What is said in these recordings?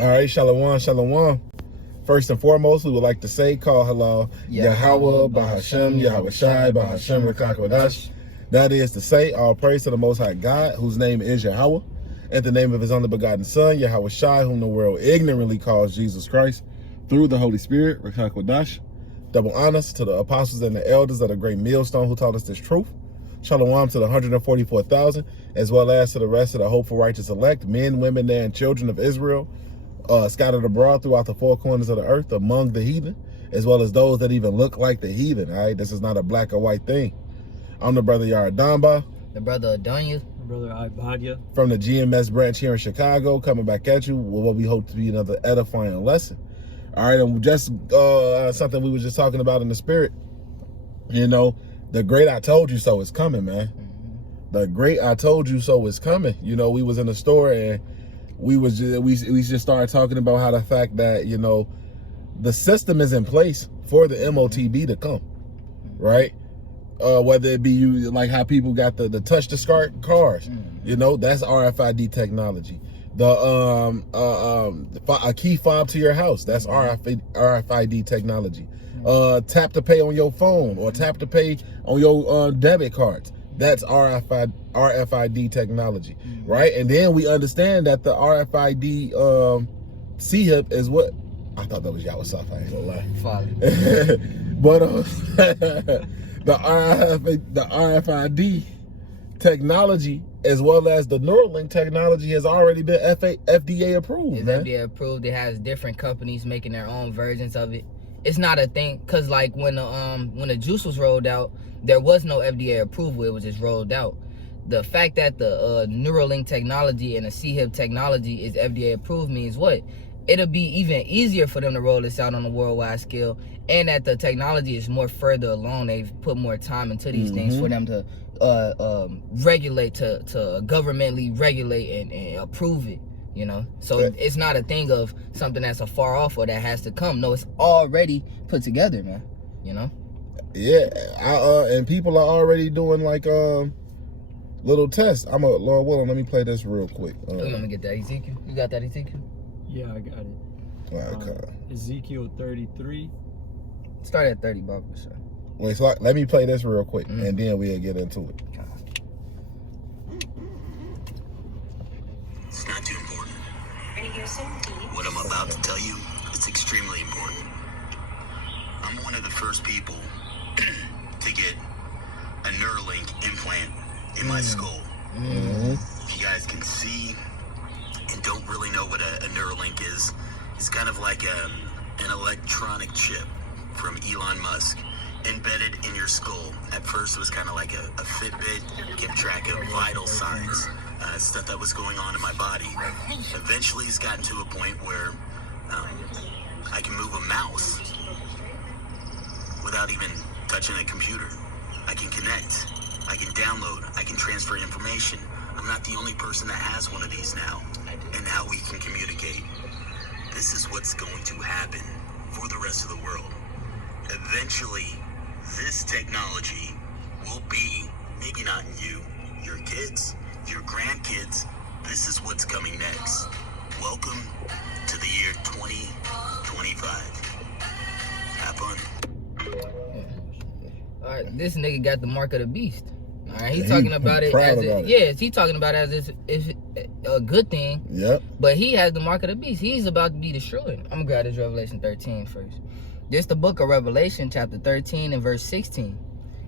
All right, shalom, shalom. First and foremost, we would like to say, call halal, Yahweh, Bahashem, Yahweh Shai, Bahashem, Rekakodash. That is to say, all praise to the Most High God, whose name is Yahweh, and the name of his only begotten Son, Yahweh Shai, whom the world ignorantly calls Jesus Christ, through the Holy Spirit, Rekakodash. Double honors to the apostles and the elders of the great millstone who taught us this truth. Shalom to the 144,000, as well as to the rest of the hopeful righteous elect, men, women, and children of Israel, scattered abroad throughout the four corners of the earth among the heathen, as well as those that even look like the heathen. All right, this is not a black or white thing. I'm the brother Ahdanyah, the brother Ahdanyah, the brother Ibadyah, from the GMS branch here in Chicago, coming back at you with what we hope to be another edifying lesson. All right, and just something we were just talking about in the spirit. You know, the great I told you so is coming, man. The great I told you so is coming. You know, we was in the store and we just started talking about how the fact that, you know, the system is in place for the MOTB to come, right? Whether it be you, like how people got the touch to start cars, you know, that's RFID technology. A key fob to your house, that's RFID technology. Tap to pay on your phone or tap to pay on your debit cards, that's RFID technology, right? And then we understand that the RFID CHIP is what I thought that was Yahweh Saf, I ain't gonna lie. But the RFID technology, as well as the Neuralink technology, has already been FDA approved. It's FDA approved. It has different companies making their own versions of it. It's not a thing, cause like when the juice was rolled out, there was no FDA approval. It was just rolled out. The fact that the Neuralink technology and the CHIP technology is FDA approved means what? It'll be even easier for them to roll this out on a worldwide scale, and that the technology is more further along. They've put more time into these things for them to regulate, to governmentally regulate and approve it. You know, so it's not a thing of something that's afar off or that has to come. No, it's already put together, man. You know. Yeah, and people are already doing like little tests. Lord willing, let me play this real quick. Let me get that Ezekiel. You got that Ezekiel? Yeah, I got it. Okay. Ezekiel 33. Start at 30, Bob. Sure. Wait, so let me play this real quick, and then we'll get into it. It's not too important. What I'm about to tell you, it's extremely important. I'm one of the first people to get a Neuralink implant in my skull. If you guys can see and don't really know what a Neuralink is, it's kind of like an electronic chip from Elon Musk embedded in your skull. At first it was kind of like a Fitbit, kept track of vital signs, stuff that was going on in my body. Eventually it's gotten to a point where I can move a mouse without even touching a computer. I can connect, I can download, I can transfer information. I'm not the only person that has one of these now, and now we can communicate. This is what's going to happen for the rest of the world. Eventually, this technology will be, maybe not you, your kids, your grandkids. This is what's coming next. Welcome to the year 2025. Have fun. All right, this nigga got the mark of the beast. All right, he's talking about it as he's talking about it as if a good thing. Yep. But he has the mark of the beast. He's about to be destroyed. I'm gonna grab this Revelation 13 first. This the book of Revelation, chapter 13 and verse 16.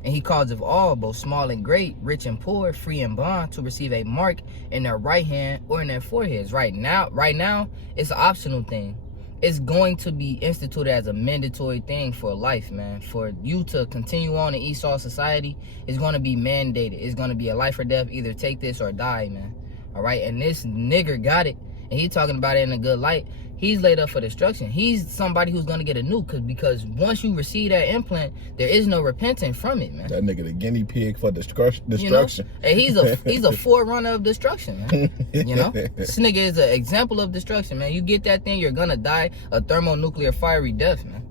And he calls of all, both small and great, rich and poor, free and bond, to receive a mark in their right hand or in their foreheads. Right now, it's an optional thing. It's going to be instituted as a mandatory thing for life, man. For you to continue on in Esau society, it's going to be mandated. It's going to be a life or death, either take this or die, man. All right, and this nigger got it, and he talking about it in a good light. He's laid up for destruction. He's somebody who's gonna get a nuke, because once you receive that implant, there is no repenting from it, man. That nigga the guinea pig for destruction. You know? And he's a forerunner of destruction, man. You know, this nigga is an example of destruction, man. You get that thing, you're gonna die a thermonuclear fiery death, man.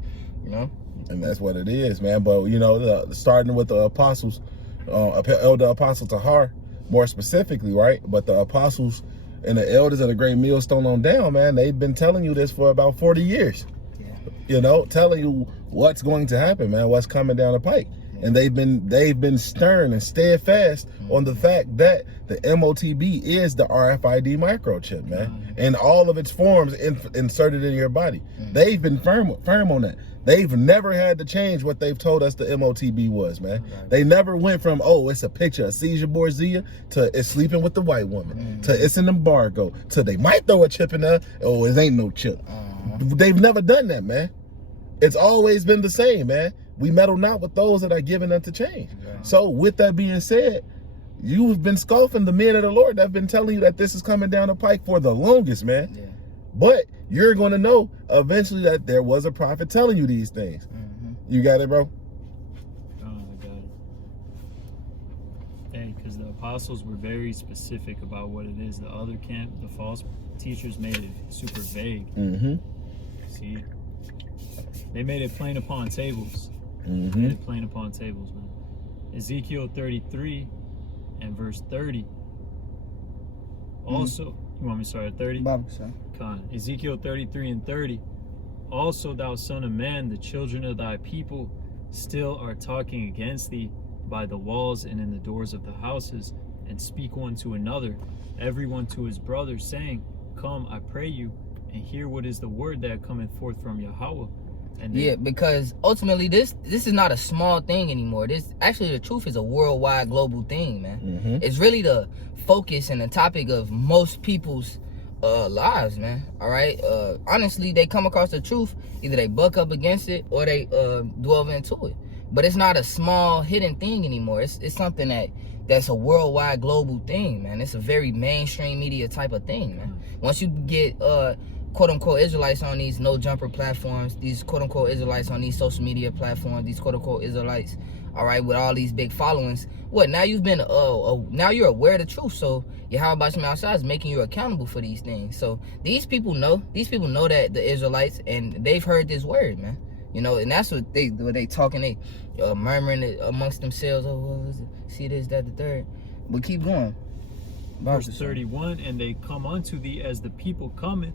You know, and that's what it is, man. But you know, starting with the apostles, elder apostle Tahar, more specifically, right? But the apostles and the elders of the great millstone on down, man, they've been telling you this for about 40 years. Yeah. You know, telling you what's going to happen, man, what's coming down the pike. And they've been stern and steadfast on the fact that the MOTB is the RFID microchip, man, and all of its forms inserted in your body. They've been firm on that. They've never had to change what they've told us the MOTB was, man. They never went from, oh, it's a picture of Caesar Borgia to it's sleeping with the white woman to it's an embargo to they might throw a chip in there, oh, it ain't no chip. They've never done that, man. It's always been the same, man. We meddle not with those that are given unto change. So with that being said, you've been scoffing the men of the Lord that have been telling you that this is coming down the pike for the longest, man. Yeah. But you're going to know eventually that there was a prophet telling you these things. You got it, bro? Oh, I got it. Hey, because the apostles were very specific about what it is. The other camp, the false teachers, made it super vague. See? They made it plain upon tables. Made it plain upon tables, man. Ezekiel 33 and verse 30. Also, you want me to start at 30? Ezekiel 33 and 30. Also, thou son of man, the children of thy people still are talking against thee by the walls and in the doors of the houses, and speak one to another, everyone to his brother, saying, Come, I pray you, and hear what is the word that cometh forth from Yahweh. And yeah, because ultimately this is not a small thing anymore. This actually, the truth is a worldwide global thing, man. It's really the focus and the topic of most people's lives, man. All right. Honestly, they come across the truth, either they buck up against it or they delve into it. But it's not a small hidden thing anymore. It's something that's a worldwide global thing, man. It's a very mainstream media type of thing, man. Once you get quote-unquote Israelites on these no-jumper platforms, these quote-unquote Israelites on these social media platforms, these quote-unquote Israelites, all right, with all these big followings, what, now you've been, now you're aware of the truth, so Yahweh outside is making you accountable for these things. So these people know that the Israelites, and they've heard this word, man, you know, and that's what they talking, they murmuring it amongst themselves, oh, what was it? See this, that, the third, but keep going. Verse 31, and they come unto thee as the people cometh,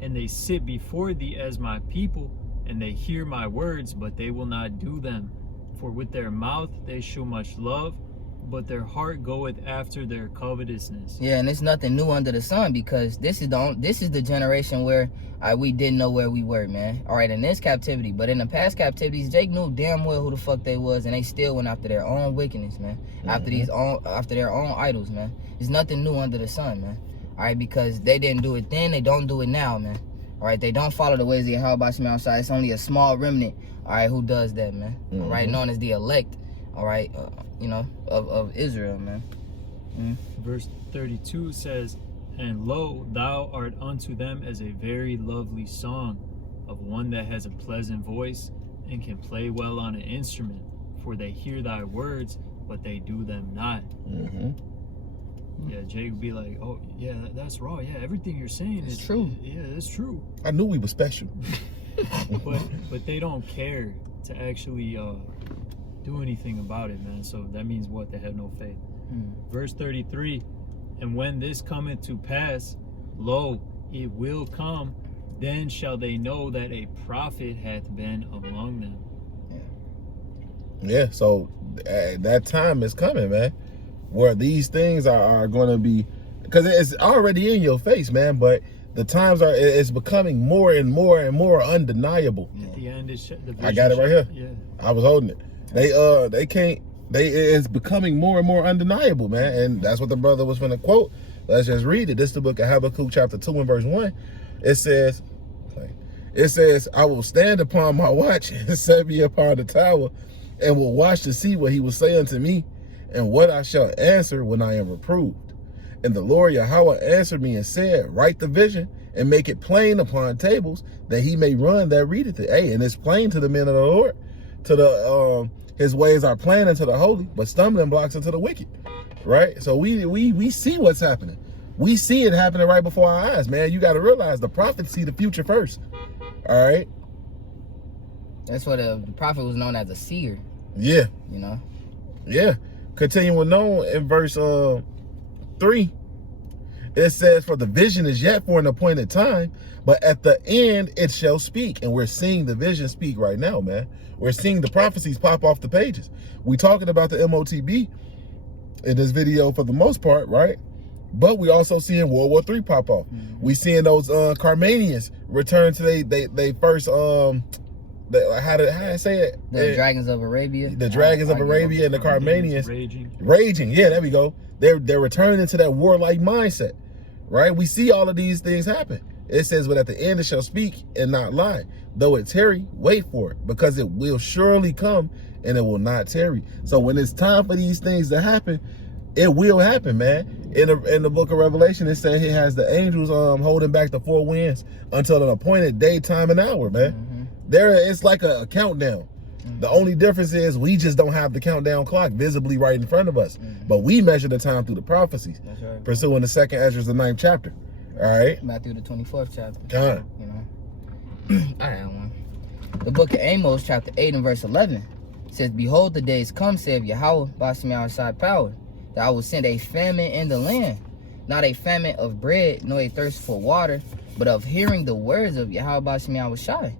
and they sit before thee as my people, and they hear my words, but they will not do them. For with their mouth they show much love, but their heart goeth after their covetousness. Yeah, and it's nothing new under the sun, because this is the generation where we didn't know where we were, man. All right, in this captivity, but in the past captivities, Jake knew damn well who the fuck they was, and they still went after their own wickedness, man. After their own idols, man. There's nothing new under the sun, man. All right, because they didn't do it then, they don't do it now, man. All right, they don't follow the ways of Yahweh outside. It's only a small remnant, all right, who does that, man. All right, known as the elect, all right, you know, of Israel, man. Verse 32 says, And lo, thou art unto them as a very lovely song of one that has a pleasant voice and can play well on an instrument, for they hear thy words, but they do them not. Yeah, Jake would be like, oh, yeah, that's raw. Yeah, everything you're saying is true. Yeah, that's true. I knew we were special. but they don't care to actually do anything about it, man. So that means what? They have no faith. Verse 33, And when this cometh to pass, lo, it will come, then shall they know that a prophet hath been among them. Yeah, so that time is coming, man, where these things are going to be, because it's already in your face, man, but the times it's becoming more and more and more undeniable. At the end, I got it right here. Yeah, I was holding it. It's becoming more and more undeniable, man, and that's what the brother was going to quote. Let's just read it. This is the book of Habakkuk, chapter 2 and verse 1. It says, I will stand upon my watch and set me upon the tower, and will watch to see what he will say unto me, and what I shall answer when I am reproved. And the Lord Yahweh answered me and said, Write the vision and make it plain upon tables, that he may run that readeth it. Hey, and it's plain to the men of the Lord, to the his ways are plain unto the holy, but stumbling blocks unto the wicked. Right? So we see what's happening. We see it happening right before our eyes, man. You got to realize the prophets see the future first. All right? That's what the prophet was known as, a seer. Yeah. You know? Yeah. Continuing on in verse 3, It says, for the vision is yet for an appointed time, but at the end it shall speak. And we're seeing the vision speak right now, man. We're seeing the prophecies pop off the pages. We talking about the MOTB in this video for the most part, right? But we also seeing World War III pop off. We seeing those Carmanians return to they first how did I say it? The dragons of Arabia. The dragons of Arabia and the Carmanians. Raging. Yeah, there we go. They're returning to that warlike mindset, right? We see all of these things happen. It says, but at the end it shall speak and not lie. Though it tarry, wait for it, because it will surely come and it will not tarry. So when it's time for these things to happen, it will happen, man. In the book of Revelation, it says he has the angels holding back the four winds until an appointed day, time, and hour, man. It's like a countdown. The only difference is we just don't have the countdown clock visibly right in front of us. But we measure the time through the prophecies. That's right. Pursuing the second Ezra, the 9th chapter. All right. Matthew the 24th chapter. God. You know. I had one. The book of Amos, chapter 8 and verse 11 says, behold, the days come, saith Yahweh, Bashim outside power, that I will send a famine in the land, not a famine of bread, nor a thirst for water, but of hearing the words of Yahweh Bashim Yahushai.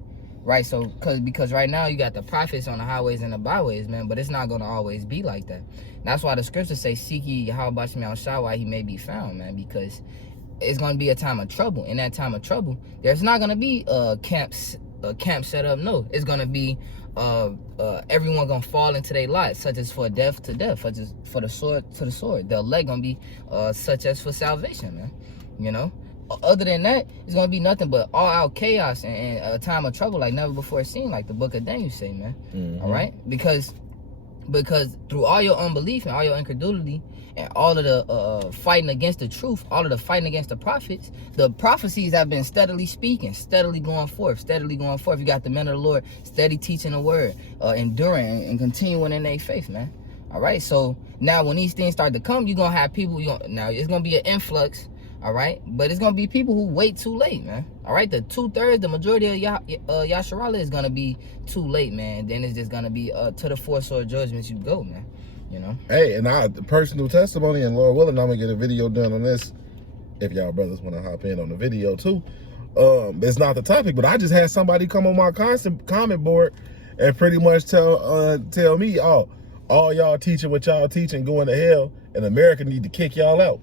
Right, so because right now you got the prophets on the highways and the byways, man, but it's not going to always be like that. That's why the scriptures say, seek ye Yahweh Bashim Yahushai while he may be found, man, because it's going to be a time of trouble. In that time of trouble, there's not going to be camp set up. No, it's going to be everyone going to fall into their lives, such as for death to death, such as for the sword to the sword. The elect going to be such as for salvation, man, you know. Other than that, it's going to be nothing but all-out chaos and a time of trouble like never before seen, like the book of Daniel say, man. All right? Because through all your unbelief and all your incredulity and all of the fighting against the truth, all of the fighting against the prophets, the prophecies have been steadily speaking, steadily going forth. You got the men of the Lord steady teaching the word, enduring and continuing in their faith, man. All right? So now when these things start to come, you're going to have people, now it's going to be an influx. All right, but it's gonna be people who wait too late, man. All right, the 2/3, the majority of Yasharala is gonna be too late, man. Then it's just gonna be to the four sword judgments you go, man. You know. Hey, and the personal testimony, and Lord willing, I'm gonna get a video done on this. If y'all brothers want to hop in on the video too, it's not the topic, but I just had somebody come on my comment board and pretty much tell me, all y'all teaching what y'all teaching going to hell, and America need to kick y'all out.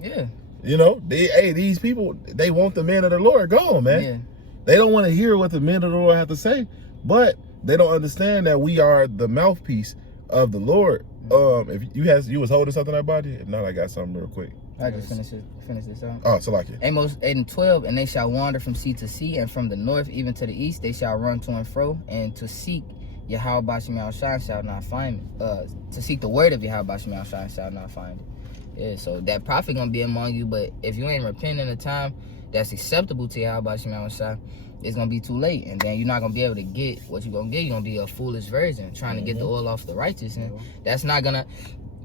Yeah. You know, these people, they want the men of the Lord gone, man. Yeah. They don't want to hear what the men of the Lord have to say, but they don't understand that we are the mouthpiece of the Lord. If you was holding something, everybody, if not, I got something real quick. I just finish this out. Oh, so like it. Amos 8 and 12, and they shall wander from sea to sea, and from the north even to the east, they shall run to and fro, and to seek Yahweh Bashim Yahushai shall not find it. To seek the word of Yahweh Bashim Yahushai shall not find it. Yeah, so that prophet gonna be among you, but if you ain't repenting in a time that's acceptable to Yahweh Bashim Yahushai, it's gonna be too late, and then you're not gonna be able to get what you're gonna get. You're gonna be a foolish virgin trying to get the oil off the righteous, and that's not gonna.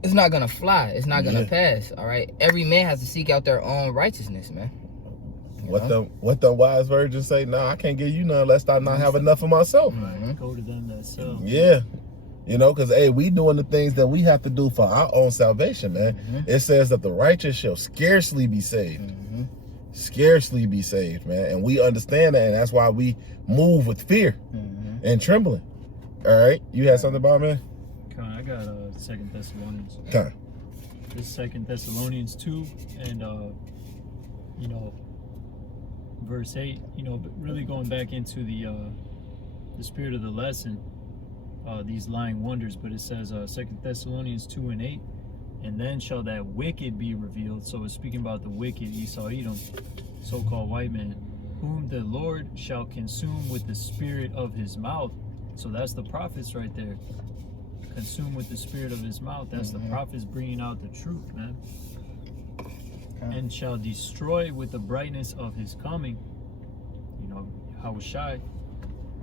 It's not gonna fly. It's not gonna pass. All right. Every man has to seek out their own righteousness, man. What the wise virgins say? No, I can't give you none lest I not have enough of myself. Go to them that sell. Yeah. You know, because, hey, we doing the things that we have to do for our own salvation, man. It says that the righteous shall scarcely be saved. Scarcely be saved, man. And we understand that, and that's why we move with fear and trembling. All right? You had something about, man? I got 2 Thessalonians. Okay. This is 2 Thessalonians 2, and, you know, verse 8, you know, but really going back into the spirit of the lesson, these lying wonders, but it says 2 Thessalonians 2 and 8, and then shall that wicked be revealed. So it's speaking about the wicked, Esau, Edom, so-called white man, whom the Lord shall consume with the spirit of his mouth. So that's the prophets right there. Consume with the spirit of his mouth. That's the prophets bringing out the truth, man. And shall destroy with the brightness of his coming. You know, Yahushai.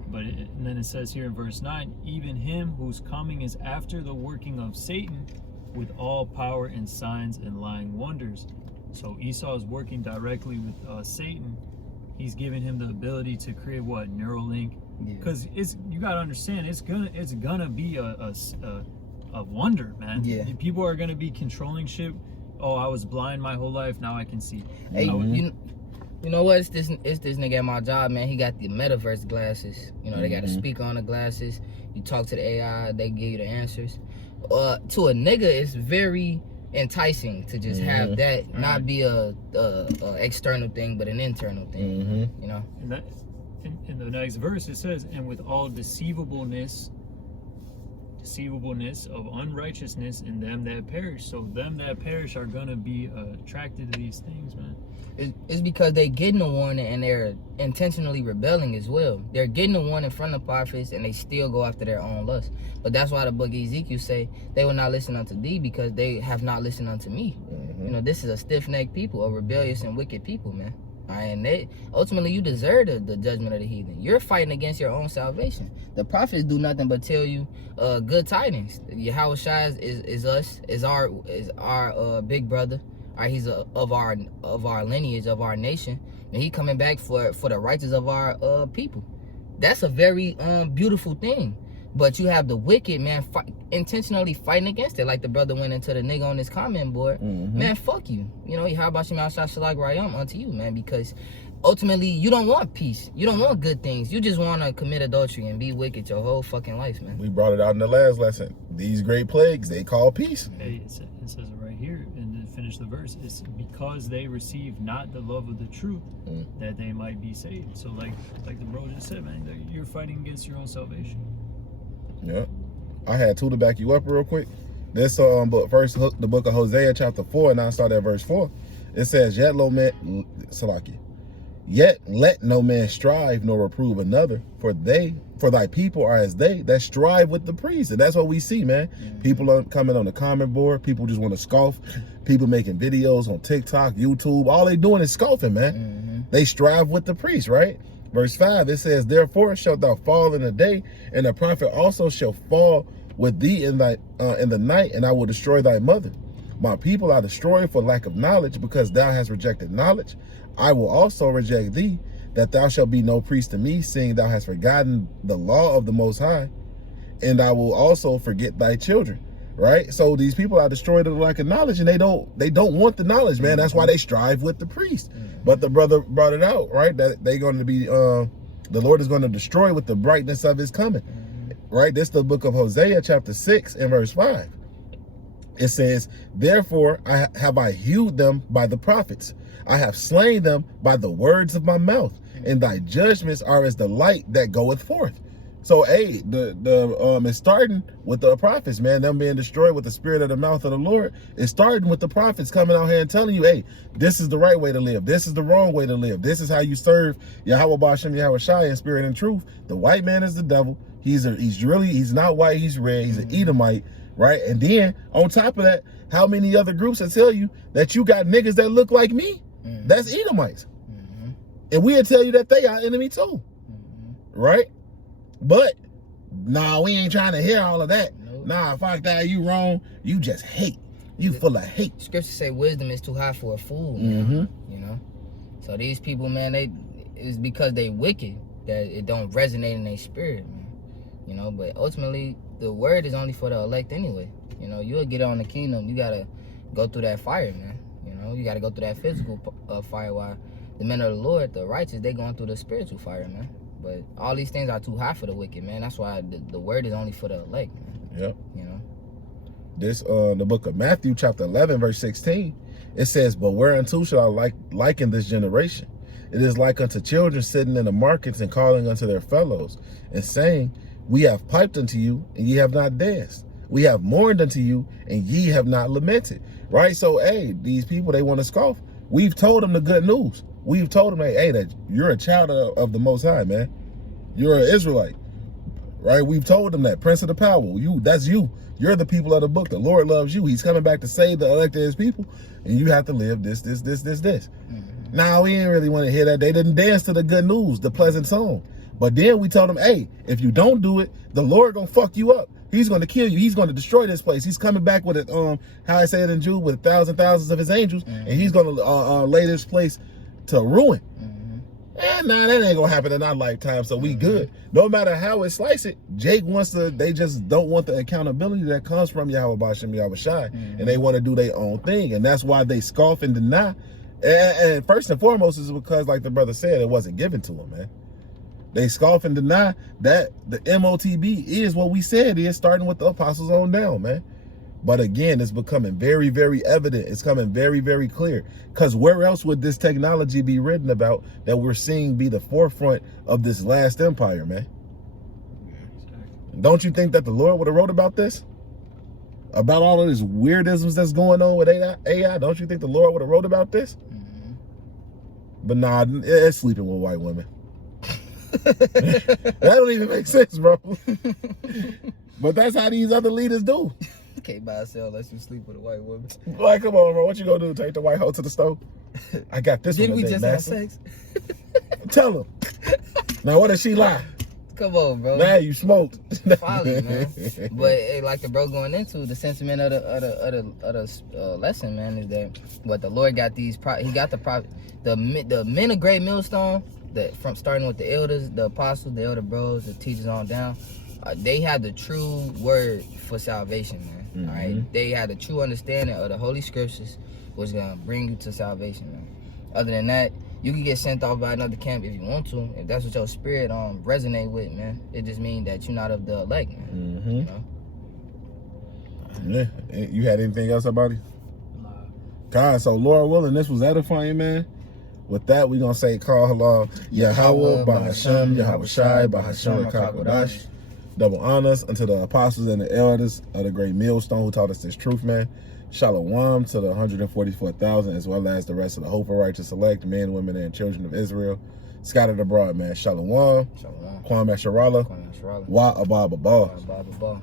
But and then it says here in verse 9, even him whose coming is after the working of Satan with all power and signs and lying wonders. So Esau is working directly with Satan. He's giving him the ability to create what? Neuralink. Because you gotta understand, it's gonna be a wonder, man. People are gonna be controlling shit oh, I was blind my whole life, now I can see. Hey, you know what? It's this nigga at my job, man. He got the metaverse glasses. You know, they got a speaker on the glasses. You talk to the AI, they give you the answers. To a nigga, it's very enticing to just have that, not be a external thing, but an internal thing. You know. And that, in the next verse, it says, "And with all deceivableness of unrighteousness in them that perish." So them that perish are gonna be attracted to these things, man. It's because they getting the warning and they're intentionally rebelling as well. They're getting the warning from the prophets and they still go after their own lust. But that's why the book of Ezekiel say, they will not listen unto thee because they have not listened unto me. You know, this is a stiff-necked people, a rebellious and wicked people, man. All right, and they ultimately, you deserve the judgment of the heathen. You're fighting against your own salvation. The prophets do nothing but tell you good tidings. Yahweh Shai is our big brother. All right, he's of our lineage, of our nation, and he coming back for the righteous of our people. That's a very beautiful thing. But you have the wicked, man, intentionally fighting against it. Like the brother went into the nigga on his comment board. Man, fuck you. You know, how about you, man? Unto you, man, because ultimately you don't want peace. You don't want good things. You just want to commit adultery and be wicked your whole fucking life, man. We brought it out in the last lesson. These great plagues, they call peace. Hey, it says it right here, and to finish the verse, it's because they receive not the love of the truth that they might be saved. So like the bro just said, man, you're fighting against your own salvation. Yeah, I had two to back you up real quick. This but first, the book of Hosea chapter 4, and I start at verse 4. It says, "Yet let no man strive nor reprove another, for thy people are as they that strive with the priest." And that's what we see, man. People are coming on the comment board. People just want to scoff. People making videos on TikTok, YouTube. All they doing is scoffing, man. They strive with the priest, right? Verse 5, it says, "Therefore shalt thou fall in the day, and the prophet also shall fall with thee in the night, and I will destroy thy mother. My people are destroyed for lack of knowledge, because thou hast rejected knowledge. I will also reject thee, that thou shalt be no priest to me, seeing thou hast forgotten the law of the Most High, and I will also forget thy children." Right? So these people are destroyed for lack of knowledge, and they don't want the knowledge, man. That's why they strive with the priest. But the brother brought it out, right? That they're going to be the Lord is going to destroy with the brightness of his coming. Right? This is the book of Hosea chapter 6 and verse 5. It says, "Therefore have I hewed them by the prophets. I have slain them by the words of my mouth, and thy judgments are as the light that goeth forth." So, hey, it's starting with the prophets, man. Them being destroyed with the spirit of the mouth of the Lord. It's starting with the prophets coming out here and telling you, hey, this is the right way to live. This is the wrong way to live. This is how you serve Yahweh Ba'ashem Yahweh Shai in spirit and truth. The white man is the devil. He's not white, he's red. He's an Edomite, right? And then on top of that, how many other groups that tell you that you got niggas that look like me? That's Edomites. And we'll tell you that they are enemy too, right? But nah, we ain't trying to hear all of that. Nope. Nah, fuck that, you wrong. You just hate. You full of hate. Scripture say wisdom is too high for a fool, man. You know? So these people, man, it's because they wicked that it don't resonate in their spirit, man. You know, but ultimately the word is only for the elect anyway. You know, you'll get on the kingdom. You gotta go through that fire, man. You know, you gotta go through that physical fire, while the men of the Lord, the righteous, they going through the spiritual fire, man. But all these things are too high for the wicked, man. That's why the word is only for the elect, man. Yep. You know? This, the book of Matthew, chapter 11, verse 16, it says, "But whereunto shall I liken this generation? It is like unto children sitting in the markets and calling unto their fellows, and saying, We have piped unto you, and ye have not danced. We have mourned unto you, and ye have not lamented." Right? So, hey, these people, they want to scoff. We've told them the good news. We've told them, hey, that you're a child of the Most High, man. You're an Israelite, right? We've told them that. Prince of the power, that's you. You're the people of the book. The Lord loves you. He's coming back to save the elect of his people, and you have to live this. Now, we didn't really want to hear that. They didn't dance to the good news, the pleasant song. But then we told them, hey, if you don't do it, the Lord gonna fuck you up. He's going to kill you. He's going to destroy this place. He's coming back with it, how I say it in Jude, with thousands of his angels, and he's going to lay this place to ruin. Nah, that ain't gonna happen in our lifetime, so we good. No matter how it slice it, Jake wants to, they just don't want the accountability that comes from Yahweh Bashem, Yahweh Shai, and they want to do their own thing, and that's why they scoff and deny. And first and foremost is because, like the brother said, it wasn't given to them, man. They scoff and deny that the MOTB is what we said is, starting with the apostles on down, man. But again, it's becoming very, very evident. It's coming very, very clear. Because where else would this technology be written about that we're seeing be the forefront of this last empire, man? Don't you think that the Lord would have wrote about this? About all of these weirdisms that's going on with AI? Don't you think the Lord would have wrote about this? But nah, it's sleeping with white women. That don't even make sense, bro. But that's how these other leaders do. Can't buy a sell unless you sleep with a white woman. Like, come on, bro. What you gonna do? Take the white hoe to the stove? I got this Didn't one we today, just have sex? Tell him. Now, what does she lie? Come on, bro. Now you smoked. Folly, man. But hey, like the bro going into the sentiment of the lesson, man, is that what the Lord got these. He got the men of great millstone, that from starting with the elders, the apostles, the elder bros, the teachers on down. They had the true word for salvation, man. All right, they had a true understanding of the Holy Scriptures, was gonna bring you to salvation, man. Other than that, you can get sent off by another camp if you want to. If that's what your spirit resonate with, man, it just means that you're not of the elect, man. You know? Yeah. You had anything else about it? God, so Lord willing, this was edifying, man. With that, we're gonna say, call halal Yahweh, Bahashem, Yahweh Shai, Bahashem Rakakodash. Double honors unto the apostles and the elders of the great millstone who taught us this truth, man. Shalom to the 144,000, as well as the rest of the hope of righteous elect, men, women, and children of Israel scattered abroad, man. Shalom. Shalom. Kwam Asherallah. Kwam Asherallah. Wa Abba Baba. Abba Baba.